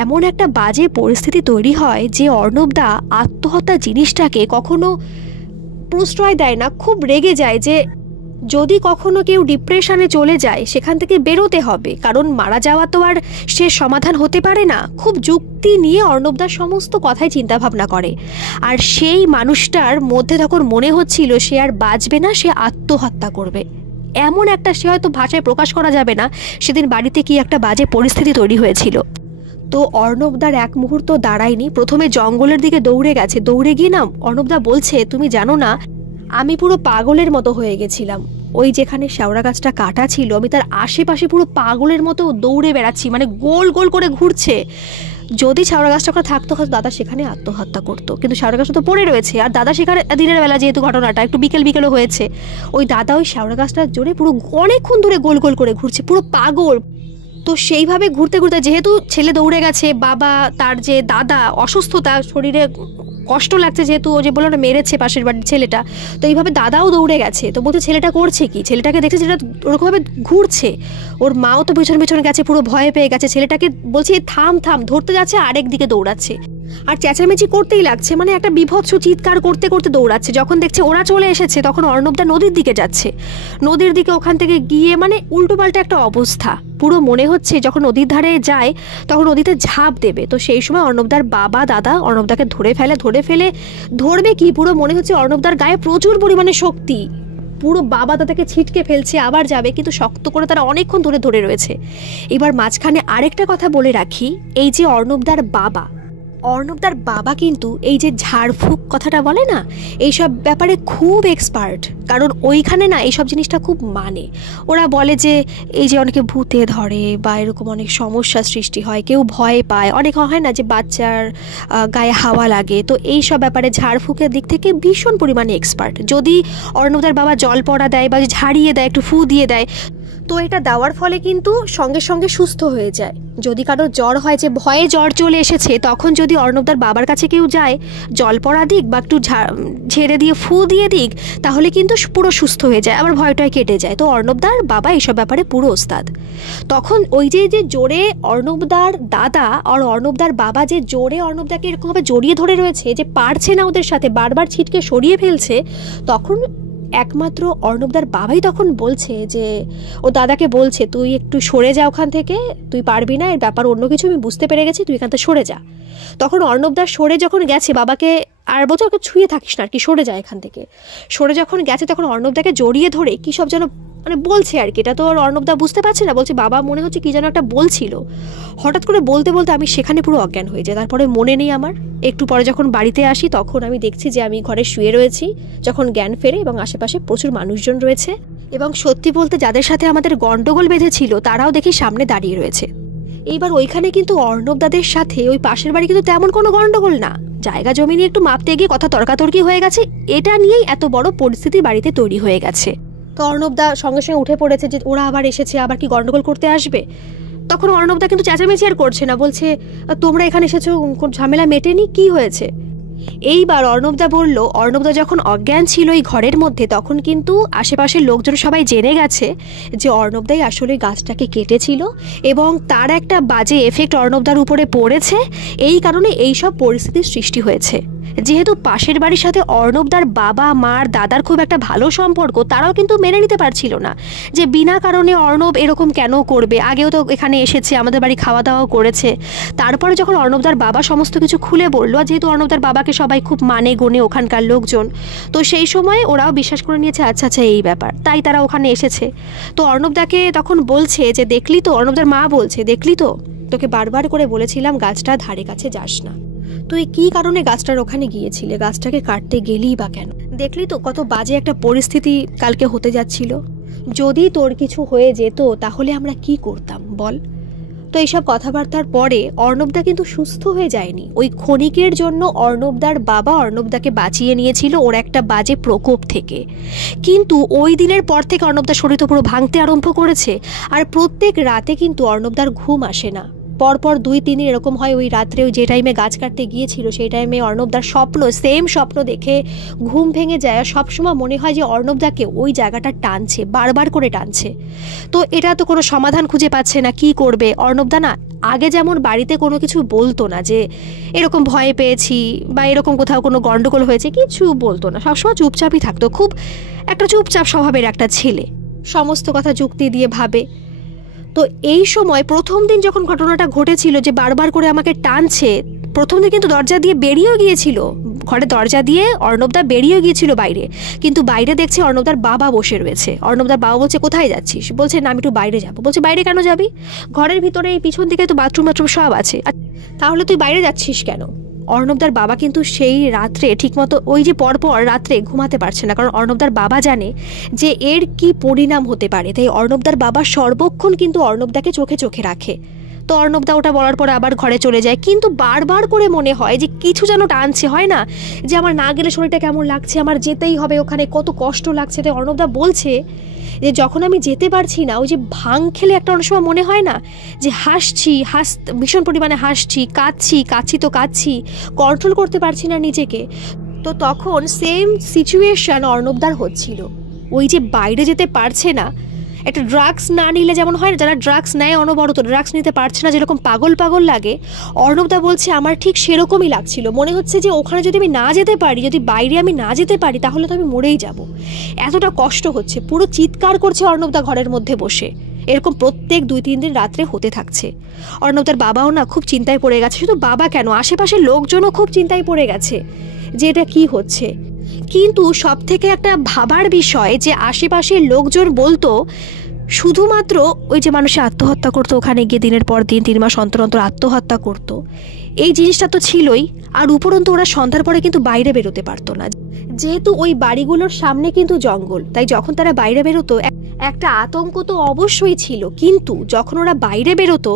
এমন একটা বাজে পরিস্থিতি তৈরি হয় যে অর্ণবদা আত্মহত্যা জিনিসটাকে কখনো প্রশ্রয় দেয় না, খুব রেগে যায় যে যদি কখনো কেউ ডিপ্রেশনে চলে যায় সেখান থেকে বেরোতে হবে, কারণ মারা যাওয়া তো আর সে সমাধান হতে পারে না। খুব যুক্তি নিয়ে অর্ণবদার সমস্ত কথাই চিন্তাভাবনা করে, আর সেই মানুষটার মধ্যে তখন মনে হচ্ছিল সে আর বাঁচবে না, সে আত্মহত্যা করবে। এমন একটা, সে হয়তো ভাষায় প্রকাশ করা যাবে না, সেদিন বাড়িতে কি একটা বাজে পরিস্থিতি তৈরি হয়েছিল। তো অর্ণবদার এক মুহূর্ত দাঁড়ায়নি, প্রথমে জঙ্গলের দিকে দৌড়ে গেছে। দৌড়ে গিয়ে না অর্ণবদা বলছে, তুমি জানো না, আমি পুরো পাগলের মতো হয়ে গেছিলাম। ওই যেখানে শেওড়া গাছটা কাটা ছিল, আমি তার আশেপাশে পুরো পাগলের মতো দৌড়ে বেড়াচ্ছি, মানে গোল গোল করে ঘুরছে। যদি শেওড়া গাছটা থাকতো হয়তো দাদা সেখানে আত্মহত্যা করতো, কিন্তু শেওড়া গাছটা তো পড়ে রয়েছে, আর দাদা সেখানে দিনের বেলা, যেহেতু ঘটনাটা একটু বিকেলও হয়েছে, ওই দাদা ওই শেওড়া গাছটার জোরে পুরো অনেকক্ষণ ধরে গোল গোল করে ঘুরছে, পুরো পাগল। তো সেইভাবে ঘুরতে ঘুরতে, যেহেতু ছেলে দৌড়ে গেছে, বাবা, তার যে দাদা অসুস্থতা, শরীরে কষ্ট লাগছে, যেহেতু ও যে বললো না মেরেছে পাশের বাড়ির ছেলেটা, তো এইভাবে দাদাও দৌড়ে গেছে। তো বলতে ছেলেটা করছে কি, ছেলেটাকে দেখছে ছেলেটা ওরকমভাবে ঘুরছে, ওর মাও তো পেছন পেছন গেছে, পুরো ভয় পেয়ে গেছে। ছেলেটাকে বলছে থাম থাম, ধরতে যাচ্ছে, আরেক দিকে দৌড়াচ্ছে, আর চেঁচামেচি করতেই লাগছে, মানে একটা বিভৎস চিৎকার করতে করতে দৌড়াচ্ছে। যখন দেখছে ওরা চলে এসেছে, তখন অর্ণবদা নদীর দিকে যাচ্ছে, নদীর দিকে ওখান থেকে গিয়ে মানে উল্টোপাল্টা একটা অবস্থা, পুরো মনে হচ্ছে যখন নদীর ধারে যায় তখন নদীতে ঝাঁপ দেবে। তো সেই সময় অর্ণবদার বাবা দাদা অর্ণবদাকে ধরে ফেলে, ধরবে কি, পুরো মনে হচ্ছে অর্ণবদার গায়ে প্রচুর পরিমাণে শক্তি, পুরো বাবা দাদাকে ছিটকে ফেলছে, আবার যাবে, কিন্তু শক্ত করে তারা অনেকক্ষণ ধরে ধরে রয়েছে। এবার মাঝখানে আরেকটা কথা বলে রাখি, এই যে অর্ণবদার বাবা কিন্তু এই যে ঝাড়ফুঁক কথাটা বলে না, এইসব ব্যাপারে খুব এক্সপার্ট। কারণ ওইখানে না এইসব জিনিসটা খুব মানে। ওরা বলে যে এই যে অনেকে ভূতে ধরে বা এরকম অনেক সমস্যার সৃষ্টি হয়, কেউ ভয় পায়, অনেক হয় না যে বাচ্চার গায়ে হাওয়া লাগে, তো এই সব ব্যাপারে ঝাড়ফুঁকের দিক থেকে ভীষণ পরিমাণে এক্সপার্ট। যদি অর্ণবদার বাবা জল পড়া দেয় বা ঝাড়িয়ে দেয়, একটু ফু দিয়ে দেয়, তো এটা দেওয়ার ফলে কিন্তু সঙ্গে সঙ্গে সুস্থ হয়ে যায়। যদি কারোর জ্বর হয়, যে ভয়ে জ্বর চলে এসেছে, তখন যদি অর্ণবদার বাবার কাছে কেউ যায়, জল পড়া দিক বা একটু ঝেড়ে দিয়ে ফু দিয়ে দিক, তাহলে কিন্তু পুরো সুস্থ হয়ে যায়, আবার ভয়টাই কেটে যায়। তো অর্ণবদার বাবা এইসব ব্যাপারে পুরো ওস্তাদ। তখন ওই যে জোরে অর্ণবদার দাদা আর অর্ণবদার বাবা যে জোরে অর্ণবদাকে এরকমভাবে জড়িয়ে ধরে রয়েছে যে পারছে না ওদের সাথে, বারবার ছিটকে সরিয়ে ফেলছে, তখন একমাত্র অর্ণবদার বাবাই তখন বলছে যে ও দাদাকে বলছে, তুই একটু সরে যা ওখান থেকে, তুই পারবি না, এর ব্যাপার অন্য কিছু, আমি বুঝতে পেরে গেছি, তুই এখান থেকে সরে যা। তখন অর্ণবদার সরে যখন গেছে, বাবাকে আর বলছে ওকে ছুঁয়ে থাকিস না আর কি, সরে যায় এখান থেকে। সরে যখন গেছে তখন অর্ণবদাকে জড়িয়ে ধরে কী সব যেন মানে বলছে আর কি। এটা তো অর্ণবদা বুঝতে পারছে না, বলছে বাবা মনে হচ্ছে কী যেন একটা বলছিল। হঠাৎ করে বলতে বলতে আমি সেখানে পুরো অজ্ঞান হয়ে যাই। তারপরে মনে নেই আমার। একটু পরে যখন বাড়িতে আসি তখন আমি দেখছি যে আমি ঘরে শুয়ে রয়েছি, যখন জ্ঞান ফেরে, এবং আশেপাশে প্রচুর মানুষজন রয়েছে, এবং সত্যি বলতে যাদের সাথে আমাদের গন্ডগোল বেঁধেছিল তারাও দেখি সামনে দাঁড়িয়ে রয়েছে। এইবার ওইখানে কিন্তু অর্ণবদাদের সাথে ওই পাশের বাড়ি কিন্তু তেমন কোনো গন্ডগোল না, জায়গা জমি নিয়ে একটু মাপতে গিয়ে কথা তর্কাতর্কি হয়ে গেছে, এটা নিয়েই এত বড় পরিস্থিতি বাড়িতে তৈরি হয়ে গেছে। তো অর্ণবদা সঙ্গে সঙ্গে উঠে পড়েছে যে ওরা আবার এসেছে, আবার কি গন্ডগোল করতে আসবে। তখন অর্ণবদা কিন্তু চেঁচামেচি আর করছে না, বলছে তোমরা এখানে এসেছো, কোন ঝামেলা মেটেনি, কি হয়েছে। এইবার অর্ণবদা বলল, অর্ণবদা যখন অজ্ঞান ছিল এই ঘরের মধ্যে, তখন কিন্তু আশেপাশের লোকজন সবাই জেনে গেছে যে অর্ণবদাই আসলে গাছটাকে কেটেছিল, এবং তার একটা বাজে এফেক্ট অর্ণবদার উপরে পড়েছে, এই কারণে এইসব পরিস্থিতির সৃষ্টি হয়েছে। যেহেতু পাশের বাড়ির সাথে অর্ণবদার বাবা মার দাদার খুব একটা ভালো সম্পর্ক, তারাও কিন্তু মেনে নিতে পারছিল না যে বিনা কারণে অর্ণব এরকম কেন করবে, আগেও তো এখানে এসেছে, আমাদের বাড়ি খাওয়া দাওয়াও করেছে। তারপরে যখন অর্ণবদার বাবা সমস্ত কিছু খুলে বললো, যেহেতু অর্ণবদার বাবাকে সবাই খুব মানে গোনে ওখানকার লোকজন, তো সেই সময় ওরাও বিশ্বাস করে নিয়েছে আচ্ছা আচ্ছা এই ব্যাপার, তাই তারা ওখানে এসেছে। তো অর্ণবদাকে তখন বলছে যে দেখলি তো, অর্ণবদার মা বলছে দেখলি তো, তোকে বারবার করে বলেছিলাম গাছটা ধারে কাছে যাস না, তুই কি কারণে গাছটার ওখানে গিয়েছিলে, গাছটাকে কাটতে গেলি বা কেন, দেখলি তো কত বাজে একটা পরিস্থিতি কালকে হতে যাচ্ছিল, যদি তোর কিছু হয়ে যেত তাহলে আমরা কি করতাম বল। তো এইসব কথাবার্তার পরে অর্ণবদা কিন্তু সুস্থ হয়ে যায়নি। ওই ক্ষণিকের জন্য অর্ণবদার বাবা অর্ণবদাকে বাঁচিয়ে নিয়েছিল ওর একটা বাজে প্রকোপ থেকে, কিন্তু ওই দিনের পর থেকে অর্ণবদার শরীর তো পুরো ভাঙতে আরম্ভ করেছে। আর প্রত্যেক রাতে কিন্তু অর্ণবদার ঘুম আসে না, পরপর 2-3 দিন এরকম হয়। ওই রাত্রে ওই যে টাইমে গাছ কাটতে গিয়েছিল সেই টাইমে অর্ণবদার সেম স্বপ্ন দেখে ঘুম ভেঙে যায়, আর সবসময় মনে হয় যে অর্ণবদাকে ওই জায়গাটা টানছে, বারবার করে টানছে। তো এটা তো কোনো সমাধান খুঁজে পাচ্ছে না, কি করবে অর্ণবদা না। আগে যেমন বাড়িতে কোনো কিছু বলতো না যে এরকম ভয় পেয়েছি বা এরকম কোথাও কোনো গন্ডগোল হয়েছে, কিছু বলতো না, সবসময় চুপচাপই থাকতো, খুব একটা চুপচাপ স্বভাবের একটা ছেলে, সমস্ত কথা যুক্তি দিয়ে ভাবে। তো এই সময় প্রথম দিন যখন ঘটনাটা ঘটেছিল যে বারবার করে আমাকে টানছে, প্রথম দিন কিন্তু দরজা দিয়ে বেরিয়েও গিয়েছিল, ঘরে দরজা দিয়ে অর্ণবদা বেরিয়েও গিয়েছিল বাইরে, কিন্তু বাইরে দেখছে অর্ণবদার বাবা বসে রয়েছে। অর্ণবদার বাবা বলছে কোথায় যাচ্ছিস, বলছে না আমি একটু বাইরে যাবো। বলছে বাইরে কেন যাবি, ঘরের ভিতরে এই পিছন দিকে তো বাথরুম সব আছে, তাহলে তুই বাইরে যাচ্ছিস কেন। অর্ণবদার বাবা কিন্তু সেই রাত্রে ঠিকমতো ওই যে পরপর রাত্রে ঘুমাতে পারছে না, কারণ অর্ণবদার বাবা জানে যে এর কি পরিণাম হতে পারে, তাই অর্ণবদার বাবা সর্বক্ষণ কিন্তু অর্ণবদাকে চোখে চোখে রাখে। তো অর্ণবদা ওটা বলার পরে আবার ঘরে চলে যায়, কিন্তু বারবার করে মনে হয় যে কিছু যেন টানছে, হয় না যে আমার না গেলে শরীরটা কেমন লাগছে, আমার যেতেই হবে ওখানে, কত কষ্ট লাগছে। তাই অর্ণবদা বলছে যে যখন আমি যেতে পারছি না, ওই যে ভাং খেলে একটা অনেক সময় মনে হয় না যে ভীষণ পরিমাণে হাসছি, কাঁদছি তো কাঁদছি, কন্ট্রোল করতে পারছি না নিজেকে। তো তখন সেম সিচুয়েশন অর্ণবদার হচ্ছিল, ওই যে বাইরে যেতে পারছে না, একটা ড্রাগস না নিলে যেমন হয় না, যারা ড্রাগস নেয় অনবরত, ড্রাগস নিতে পারছে না, যেরকম পাগল পাগল লাগে, অর্ণবদা বলছে আমার ঠিক সেরকমই লাগছিল। মনে হচ্ছে যে ওখানে যদি আমি না যেতে পারি, যদি বাইরে আমি না যেতে পারি, তাহলে তো আমি মরেই যাব, এতটা কষ্ট হচ্ছে। পুরো চিৎকার করছে অর্ণবদা ঘরের মধ্যে বসে। এরকম প্রত্যেক 2-3 দিন রাত্রে হতে থাকছে। অর্ণবদার বাবাও না খুব চিন্তায় পড়ে গেছে, শুধু বাবা কেন, আশেপাশের লোকজনও খুব চিন্তায় পড়ে গেছে যে এটা কি হচ্ছে। কিন্তু সব থেকে একটা ভাবার বিষয় যে আশেপাশের লোকজন বলতো শুধুমাত্র ওই যে মানুষে আত্মহত্যা করতো, ওখানে গিয়ে দিনের পর দিন 3 মাস অন্তর অন্তর আত্মহত্যা করতো, এই জিনিসটা তো ছিলই। আর উপরন্তু ওরা সন্ধ্যার পরে কিন্তু বাইরে বেরোতে পারতো না, যেহেতু ওই বাড়িগুলোর সামনে কিন্তু জঙ্গল। তাই যখন তারা বাইরে বেরোতো একটা আতঙ্ক তো অবশ্যই ছিল, কিন্তু যখন ওরা বাইরে বেরোতো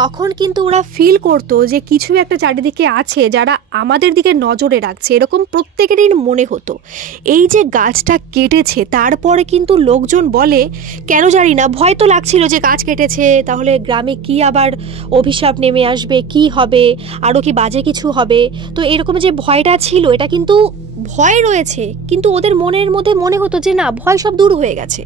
তখন কিন্তু ওরা ফিল করতো যে কিছু একটা চারিদিকে আছে যারা আমাদের দিকে নজরে রাখছে, এরকম প্রত্যেকেরই মনে হতো। এই যে গাছটা কেটেছে তারপরে কিন্তু লোকজন বলে, কেন জানি না, ভয় তো লাগছিল যে গাছ কেটেছে তাহলে গ্রামে কি আবার অভিশাপ নেমে আসবে, কি হবে, আরও কি বাজে কিছু হবে। তো এরকম যে ভয়টা ছিল, এটা কিন্তু ভয় রয়েছে, কিন্তু ওদের মনের মধ্যে মনে হতো যে না, ভয় সব দূর হয়ে গেছে,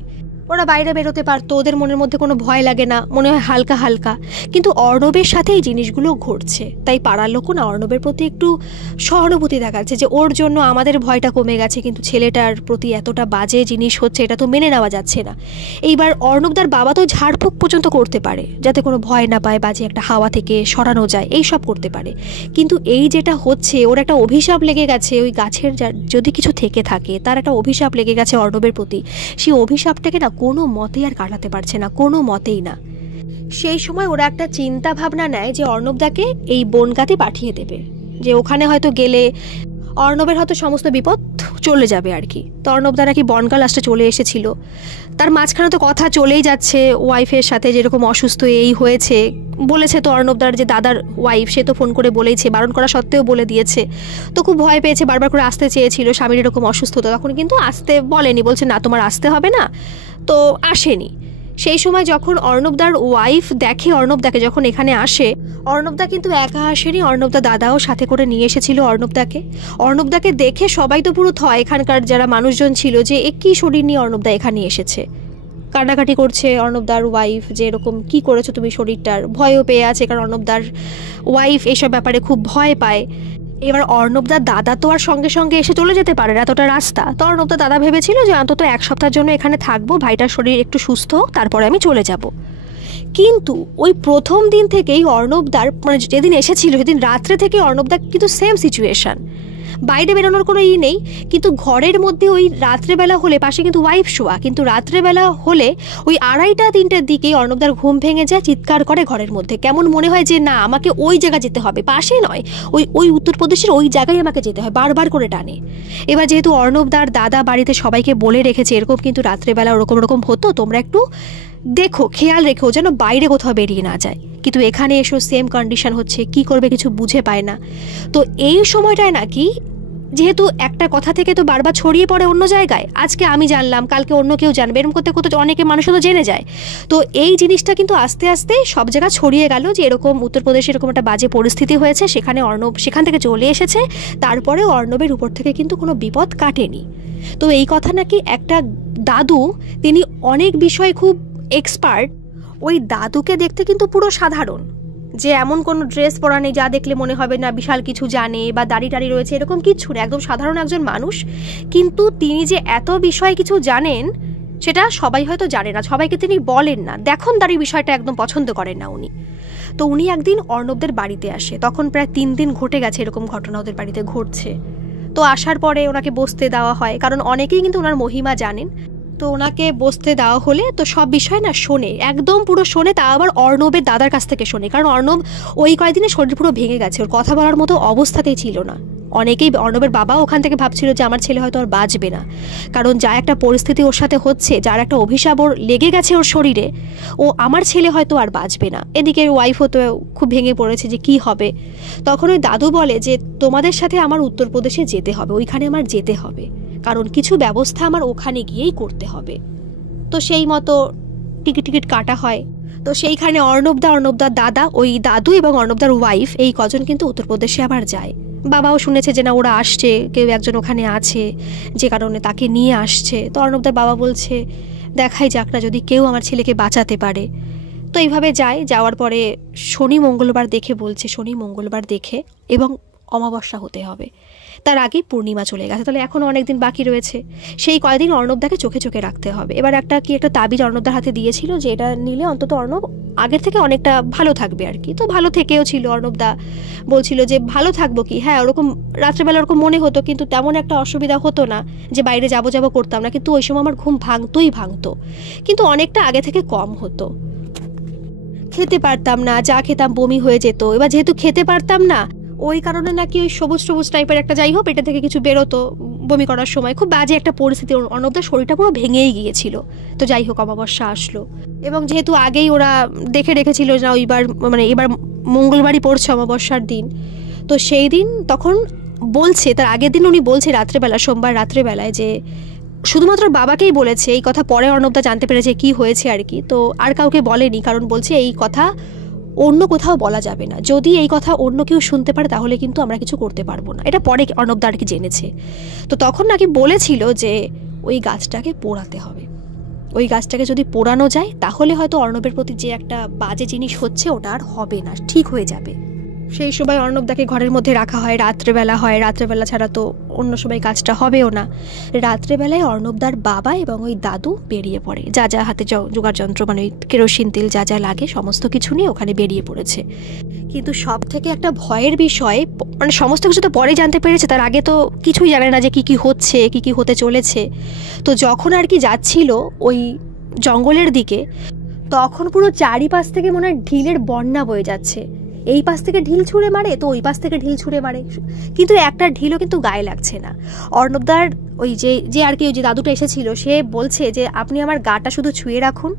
ওরা বাইরে বেরোতে পারতো, ওদের মনের মধ্যে কোনো ভয় লাগে না, মনে হয় হালকা হালকা। কিন্তু অর্ণবের সাথে এই জিনিসগুলো ঘটছে, তাই পাড়ার লোকও না অর্ণবের প্রতি একটু সহানুভূতি দেখাচ্ছে যে ওর জন্য আমাদের ভয়টা কমে গেছে, কিন্তু ছেলেটার প্রতি এতটা বাজে জিনিস হচ্ছে, এটা তো মেনে নেওয়া যাচ্ছে না। এইবার অর্ণবদার বাবা তো ঝাড়ফুঁক পর্যন্ত করতে পারে যাতে কোনো ভয় না পায়, বাজে একটা হাওয়া থেকে সরানো যায়, এই সব করতে পারে। কিন্তু এই যেটা হচ্ছে, ওর একটা অভিশাপ লেগে গেছে, ওই গাছের যদি কিছু থেকে থাকে তার একটা অভিশাপ লেগে গেছে অর্ণবের প্রতি, সেই অভিশাপটাকে না কোনো মতেই আর কাটাতে পারছে না, কোনো মতেই না। সেই সময় ওরা একটা চিন্তা ভাবনা নেয় যে অর্ণবদাকে এই বনগাতে পাঠিয়ে দেবে, যে ওখানে হয়তো গেলে অর্ণবের হয়তো সমস্ত বিপদ চলে যাবে আর কি। তো অর্ণবদা নাকি বনগা লাস্টে চলে এসেছিল, তার মাঝখানে তো কথা চলেই যাচ্ছে ওয়াইফের সাথে, যেরকম অসুস্থ এই হয়েছে বলেছে। তো অর্ণবদার যে দাদার ওয়াইফ, সে তো ফোন করে বলেইছে, বারণ করা সত্ত্বেও বলে দিয়েছে। তো খুব ভয় পেয়েছে, বারবার করে আসতে চেয়েছিল, স্বামীর এরকম অসুস্থতা, তখন কিন্তু আসতে বলেনি, বলছে না তোমার আসতে হবে না, তো আসেনি। সেই সময় যখন অর্ণবদার ওয়াইফ দেখে অর্ণবদাকে, যখন এখানে আসে, অর্ণবদা কিন্তু একা আসেনি, অর্ণবদা দাদাও সাথে করে নিয়ে এসেছিল অর্ণবদাকে। অর্ণবদাকে দেখে সবাই তো পুরো থয়, এখানকার যারা মানুষজন ছিল, যে এ কী শরীর নিয়ে অর্ণবদা এখানে এসেছে। কান্নাকাটি করছে অর্ণবদার ওয়াইফ, যে এরকম কী করেছো তুমি শরীরটার, ভয়ও পেয়ে আছে, কারণ অর্ণবদার ওয়াইফ এইসব ব্যাপারে খুব ভয় পায়। এবার অর্ণবদার দাদা তো আর সঙ্গে সঙ্গে এসে চলে যেতে পারে না, এতটা রাস্তা। তো অর্ণবদার দাদা ভেবেছিল যে অন্তত 1 সপ্তাহের জন্য এখানে থাকবো, ভাইটার শরীর একটু সুস্থ হোক, তারপরে আমি চলে যাব। কিন্তু ওই প্রথম দিন থেকেই অর্ণবদার, মানে যেদিন এসেছিল সেদিন রাত্রে থেকে অর্ণবদার কিন্তু সেম সিচুয়েশান, বাইরে বেরোনোর কোনো নেই, কিন্তু ঘরের মধ্যে ওই রাত্রেবেলা হলে, পাশে কিন্তু ওয়াইফ শোয়া, কিন্তু রাত্রেবেলা হলে ওই 2:30-3টার দিকেই অর্ণবদার ঘুম ভেঙে যায়, চিৎকার করে ঘরের মধ্যে, কেমন মনে হয় যে না আমাকে ওই জায়গা যেতে হবে, পাশে নয়, ওই উত্তরপ্রদেশের ওই জায়গায় আমাকে যেতে হয়, বারবার করে টানে। এবার যেহেতু অর্ণবদার দাদা বাড়িতে সবাইকে বলে রেখেছে এরকম কিন্তু রাত্রেবেলা ওরকম হতো, তোমরা একটু দেখো, খেয়াল রেখো যেন বাইরে কোথাও বেরিয়ে না যায়। কিন্তু এখানে এসো সেম কন্ডিশন হচ্ছে, কি করবে কিছু বুঝে পায় না। তো এই সময়টায় নাকি, যেহেতু একটা কথা থেকে তো বারবার ছড়িয়ে পড়ে অন্য জায়গায়, আজকে আমি জানলাম, কালকে অন্য কেউ জানবে, এরকম করতে করতে অনেকে মানুষও তো জেনে যায়। তো এই জিনিসটা কিন্তু আস্তে আস্তে সব জায়গায় ছড়িয়ে গেল যে এরকম উত্তরপ্রদেশে এরকম একটা বাজে পরিস্থিতি হয়েছে, সেখানে অর্ণব সেখান থেকে চলে এসেছে, তারপরে অর্ণবের উপর থেকে কিন্তু কোনো বিপদ কাটেনি। তো এই কথা নাকি একটা দাদু, তিনি অনেক বিষয় খুব এক্সপার্ট, ওই দাদুকে দেখতে কিন্তু পুরো সাধারণ, যে এমন কোনো ড্রেস পরা নেই যা দেখলে মনে হবে না বিশাল কিছু জানে বা দাড়ি টাড়ি রয়েছে, এরকম কিচ্ছু না, একদম সাধারণ একজন মানুষ। কিন্তু তিনি যে এত বিষয় কিছু জানেন সেটা সবাই হয়তো জানে না, সবাইকে তিনি বলেন না, দেখনদারি বিষয়টা একদম পছন্দ করেন না উনি। তো উনি একদিন অর্ণবদের বাড়িতে আসে, তখন প্রায় 3 দিন ঘটে গেছে এরকম ঘটনা ওদের বাড়িতে ঘটছে। তো আসার পরে ওনাকে বসতে দেওয়া হয়, কারণ অনেকেই কিন্তু ওনার মহিমা জানেন। তো ওনাকে বসতে দেওয়া হলে তো সব বিষয় না শোনে, একদম পুরো শোনে, তা আবার অর্ণবের দাদার কাছ থেকে শোনে, কারণ অর্ণব ওই কয়েকদিনে শরীর পুরো ভেঙে গেছে, ওর কথা বলার মতো অবস্থাতেই ছিল না। অনেকেই, অর্ণবের বাবা ওখান থেকে ভাবছিল যে আমার ছেলে হয়তো আর বাঁচবে না, কারণ যা একটা পরিস্থিতি ওর সাথে হচ্ছে, যার একটা অভিশাপ ওর লেগে গেছে ওর শরীরে, ও আমার ছেলে হয়তো আর বাঁচবে না। এদিকে ওয়াইফও তো খুব ভেঙে পড়েছে যে কি হবে। তখন ওই দাদু বলে যে তোমাদের সাথে আমার উত্তরপ্রদেশে যেতে হবে, ওইখানে আমার যেতে হবে, কারণ কিছু ব্যবস্থা আমার ওখানে গিয়েই করতে হবে। তো সেই মতো টিকিট কাটা হয়। তো সেইখানে অর্ণবদার দাদা, ওই দাদু এবং অর্ণবদার ওয়াইফ, এই কজন কিন্তু উত্তরপ্রদেশে আবার যায়। বাবাও শুনেছে যে না ওরা আসছে, কেউ একজন ওখানে আছে যে কারণে তাকে নিয়ে আসছে। তো অর্ণবদার বাবা বলছে দেখাই যাক না, যদি কেউ আমার ছেলেকে বাঁচাতে পারে। তো এইভাবে যায়, যাওয়ার পরে শনি মঙ্গলবার দেখে এবং অমাবস্যা হতে হবে, তার আগেই পূর্ণিমা চলে গেছে, তাহলে এখনও অনেক দিন বাকি রয়েছে। সেই কয়দিন অর্ণবদাকে চোখে চোখে রাখতে হবে। এবার একটা তাবিজ অর্ণবদার হাতে দিয়েছিল যে এটা নিলে অন্তত অর্ণব আগের থেকে অনেকটা ভালো থাকবে আর কি। তো ভালো থেকেও ছিল, অর্ণবদা বলছিল যে ভালো থাকবো কি, হ্যাঁ ওরকম রাত্রেবেলা ওরকম মনে হতো, কিন্তু তেমন একটা অসুবিধা হতো না যে বাইরে যাবো করতাম না, কিন্তু ওই সময় আমার ঘুম ভাঙতো, কিন্তু অনেকটা আগে থেকে কম হতো। খেতে পারতাম না, যা খেতাম বমি হয়ে যেত। এবার যেহেতু খেতে পারতাম না, ওই কারণে নাকি ওই সবুজ টাইপের একটা যাই হোক এটা থেকে কিছু বেরোতো বমি করার সময়। খুব বাজে একটা পরিস্থিতি, অর্ণবদার শরীরটা পুরো ভেঙেই গিয়েছিল। তো যাই হোক অমাবস্যা আসলো, এবং যেহেতু আগেই ওরা দেখে রেখেছিল না এবার মঙ্গলবারই পড়ছে অমাবস্যার দিন, তো সেই দিন তখন বলছে, তার আগের দিন উনি বলছে রাত্রেবেলা, সোমবার রাত্রেবেলায়, যে শুধুমাত্র বাবাকেই বলেছে এই কথা। পরে অর্ণবদা জানতে পেরেছে কি হয়েছে আর কি, তো আর কাউকে বলেনি, কারণ বলছে এই কথা অন্য কোথাও বলা যাবে না, যদি এই কথা অন্য কেউ শুনতে পারে তাহলে কিন্তু আমরা কিছু করতে পারবো না। এটা পরে অর্ণবদা আর কি জেনেছে। তো তখন নাকি বলেছিল যে ওই গাছটাকে পোড়াতে হবে, ওই গাছটাকে যদি পোড়ানো যায় তাহলে হয়তো অর্ণবের প্রতি যে একটা বাজে জিনিস হচ্ছে ওটা আর হবে না, ঠিক হয়ে যাবে। সেই সময় অর্ণবদাকে ঘরের মধ্যে রাখা হয়, রাত্রেবেলা ছাড়া তো অন্য সময় কাজটা হবেও না। রাত্রেবেলায় অর্ণবদার বাবা এবং ওই দাদু বেরিয়ে পড়ে, যা যা হাতে জোগাড় যন্ত্র মানে ওই কেরোসিন তেল যা যা লাগে সমস্ত কিছু নিয়ে ওখানে বেরিয়ে পড়েছে। কিন্তু সব থেকে একটা ভয়ের বিষয়, মানে সমস্ত কিছু তো পরে জানতে পেরেছে, তার আগে তো কিছুই জানে না যে কি হচ্ছে, কি হতে চলেছে। তো যখন আর কি যাচ্ছিল ওই জঙ্গলের দিকে, তখন পুরো চারিপাশ থেকে মনে হয় ঢিলের বন্যা বয়ে যাচ্ছে। এই পাশ থেকে ঢিল ছুঁড়ে মারে, তো ওই পাশ থেকে ঢিল ছুঁড়ে মারে, কিন্তু একটা ঢিলও কিন্তু গায়ে লাগছে না। অর্ণবদার ওই যে আর কি ওই যে দাদুটা এসেছিল, সে বলছে যে আপনি আমার গাটা শুধু ছুঁয়ে রাখুন,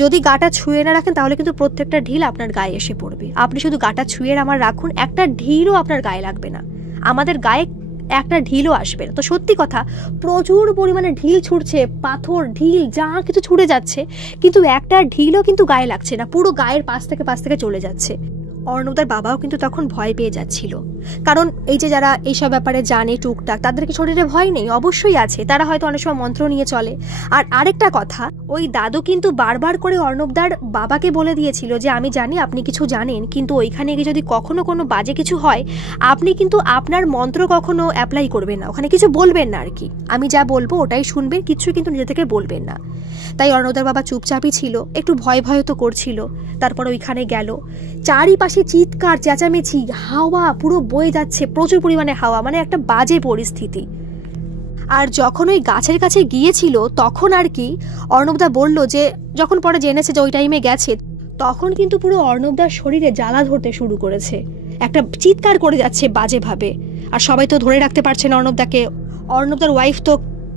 যদি গাটা ছুঁয়ে না রাখেন তাহলে কিন্তু প্রত্যেকটা ঢিল আপনার গায়ে এসে পড়বে। আপনি শুধু গাটা ছুঁয়ে আমার রাখুন, একটা ঢিলও আপনার গায়ে লাগবে না, আমাদের গায়ে একটা ঢিলও আসবে না। তো সত্যি কথা, প্রচুর পরিমাণে ঢিল ছুটছে, পাথর ঢিল যা কিছু ছুটে যাচ্ছে, কিন্তু একটা ঢিলও কিন্তু গায়ে লাগছে না, পুরো গায়ের পাশ থেকে চলে যাচ্ছে। অর্ণবদার বাবাও কিন্তু তখন ভয় পেয়ে যাচ্ছিল, কারণ এই যে যারা এইসব ব্যাপারে জানে টুকটাক, তাদের কি শরীরে ভয় নেই? অবশ্যই আছে, তারা হয়তো অনেক সময় মন্ত্র নিয়ে চলে। আর আরেকটা কথা, ওই দাদু কিন্তু বারবার করে অর্ণবদার বাবাকে বলে দিয়েছিল যে আমি জানি আপনি কিছু জানেন, কিন্তু ওইখানে গিয়ে যদি কখনো কোনো বাজে কিছু হয়, আপনি কিন্তু আপনার মন্ত্র কখনো অ্যাপ্লাই করবেন না, ওখানে কিছু বলবেন না আর কি, আমি যা বলবো ওটাই শুনবেন, কিছু কিন্তু নিজে থেকে বলবেন না। তাই অর্ণবদার বাবা চুপচাপই ছিল, একটু ভয় তো করছিল। তারপর ওইখানে গেল, চারিপাশে চিৎকার চেঁচামেচি, হাওয়া পুরো বয়ে যাচ্ছে, প্রচুর পরিমাণে হাওয়া, মানে একটা বাজে পরিস্থিতি। আর যখন ওই গাছের কাছে গিয়েছিল তখন আর কি অর্ণবদা বলল যে, যখন পরে জেনেছে যে ওই টাইমে গেছে, তখন কিন্তু পুরো অর্ণবদার শরীরে জ্বালা ধরতে শুরু করেছে, একটা চিৎকার করে যাচ্ছে বাজেভাবে। আর সবাই তো ধরে রাখতে পারছে না অর্ণবদাকে, অর্ণবদার ওয়াইফ তো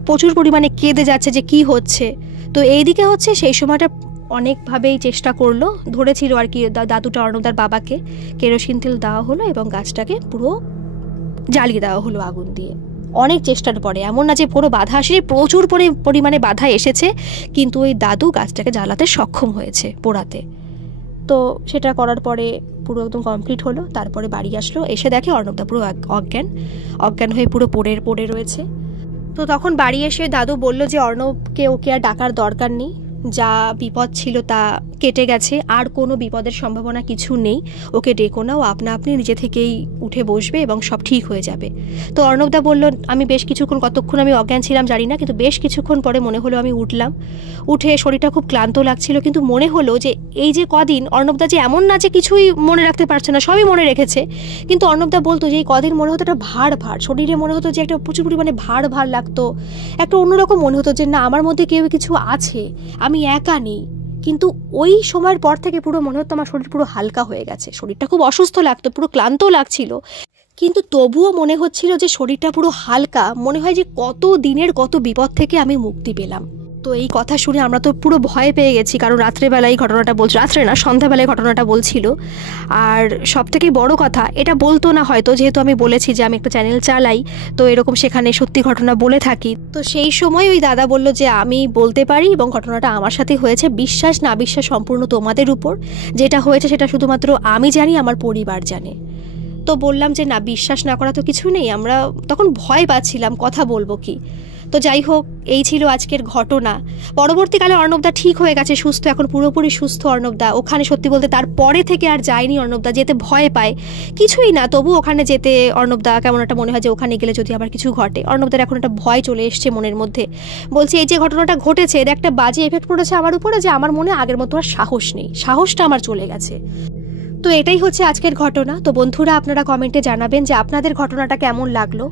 প্রচুর পরিমাণে কেঁদে যাচ্ছে যে কি হচ্ছে। তো এইদিকে হচ্ছে সেই সময়টা অনেকভাবেই চেষ্টা করলো, ধরেছিল আর কি দাদুটা অর্ণবদার বাবাকে, কেরোসিন তেল দেওয়া হলো এবং গাছটাকে পুরো জ্বালিয়ে দেওয়া হলো আগুন দিয়ে। অনেক চেষ্টার পরে, এমন না যে পুরো বাধা আসেনি, প্রচুর পরিমাণে বাধা এসেছে, কিন্তু ওই দাদু গাছটাকে জ্বালাতে সক্ষম হয়েছে, পোড়াতে। তো সেটা করার পরে পুরো একদম কমপ্লিট হলো। তারপরে বাড়ি আসলো, এসে দেখে অর্ণবদা পুরো অজ্ঞান হয়ে পুরো পড়ে রয়েছে। তো তখন বাড়ি এসে দাদু বলল যে অর্ণবকে ওকে আর ডাকার দরকার নেই, যা বিপদ ছিল তা কেটে গেছে, আর কোনো বিপদের সম্ভাবনা কিছু নেই, ওকে ডেকো না, ও আপনি নিজে থেকেই উঠে বসবে এবং সব ঠিক হয়ে যাবে। তো অর্ণবদা বলল, আমি বেশ কিছুক্ষণ, কতক্ষণ আমি অজ্ঞান ছিলাম জানি না, কিন্তু বেশ কিছুক্ষণ পরে মনে হলো আমি উঠলাম, উঠে শরীরটা খুব ক্লান্ত লাগছিল, কিন্তু মনে হলো যে এই যে কদিন অর্ণবদা যে এমন না যে কিছুই মনে রাখতে পারছে না, সবই মনে রেখেছে, কিন্তু অর্ণবদা বলতো যে এই কদিন মনে হতো একটা ভার শরীরে, মনে হতো যে একটা প্রচুর পরিমাণে ভার লাগতো, একটা অন্যরকম মনে হতো যে না আমার মধ্যে কেউ কিছু আছে, আমি একা নেই। কিন্তু ওই সময়ের পর থেকে পুরো মনে হতো আমার শরীর পুরো হালকা হয়ে গেছে, শরীরটা খুব অসুস্থ লাগতো, পুরো ক্লান্ত লাগছিল, কিন্তু তবুও মনে হচ্ছিল যে শরীরটা পুরো হালকা, মনে হয় যে কত দিনের কত বিপদ থেকে আমি মুক্তি পেলাম। তো এই কথা শুনে আমরা তো পুরো ভয় পেয়ে গেছি, কারণ রাত্রেবেলায় ঘটনাটা বলছিল, রাত্রে না সন্ধ্যাবেলায় ঘটনাটা বলছিল। আর সব থেকে বড় কথা, এটা বলতো না হয়তো, যেহেতু আমি বলেছি যে আমি একটা চ্যানেল চালাই, তো এরকম সেখানে সত্যি ঘটনা বলে থাকি। তো সেই সময় ওই দাদা বলল যে আমি বলতে পারি এবং ঘটনাটা আমার সাথে হয়েছে, বিশ্বাস না বিশ্বাস সম্পূর্ণ তোমাদের উপর, যেটা হয়েছে সেটা শুধুমাত্র আমি জানি, আমার পরিবার জানে। তো বললাম যে না, বিশ্বাস না করা তো কিছু নেই, আমরা তখন ভয় পাচ্ছিলাম, কথা বলবো কি। তো যাই হোক, এই ছিল আজকের ঘটনা। পরবর্তীকালে অর্ণবদা ঠিক হয়ে গেছে, সুস্থ, এখন পুরোপুরি সুস্থ অর্ণবদা। ওখানে সত্যি বলতে তারপরে থেকে আর যায়নি অর্ণবদা, যেতে ভয় পায়, কিছুই না, তবু ওখানে যেতে অর্ণবদা কেমন একটা মনে হয় যে ওখানে গেলে যদি আবার কিছু ঘটে। অর্ণবদার এখন একটা ভয় চলে এসছে মনের মধ্যে। বলছি, এই যে ঘটনাটা ঘটেছে এর একটা বাজে এফেক্ট পড়েছে আমার উপরে, যে আমার মনে আগের মতো আর সাহস নেই, সাহসটা আমার চলে গেছে। তো এটাই হচ্ছে আজকের ঘটনা। তো বন্ধুরা, আপনারা কমেন্টে জানাবেন যে আপনাদের ঘটনাটা কেমন লাগলো।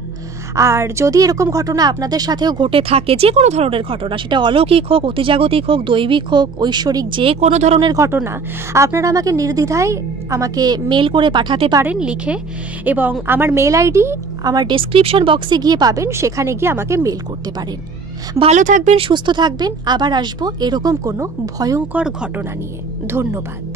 আর যদি এরকম ঘটনা আপনাদের সাথেও ঘটে থাকে, যে কোনো ধরনের ঘটনা, সেটা অলৌকিক হোক, অতিজাগতিক হোক, দৈবিক হোক, ঐশ্বরিক, যে কোনো ধরনের ঘটনা, আপনারা আমাকে নির্দ্বিধায় আমাকে মেল করে পাঠাতে পারেন লিখে। এবং আমার মেল আইডি আমার ডেসক্রিপশন বক্সে গিয়ে পাবেন, সেখানে গিয়ে আমাকে মেল করতে পারেন। ভালো থাকবেন, সুস্থ থাকবেন। আবার আসবো এরকম কোনো ভয়ঙ্কর ঘটনা নিয়ে। ধন্যবাদ।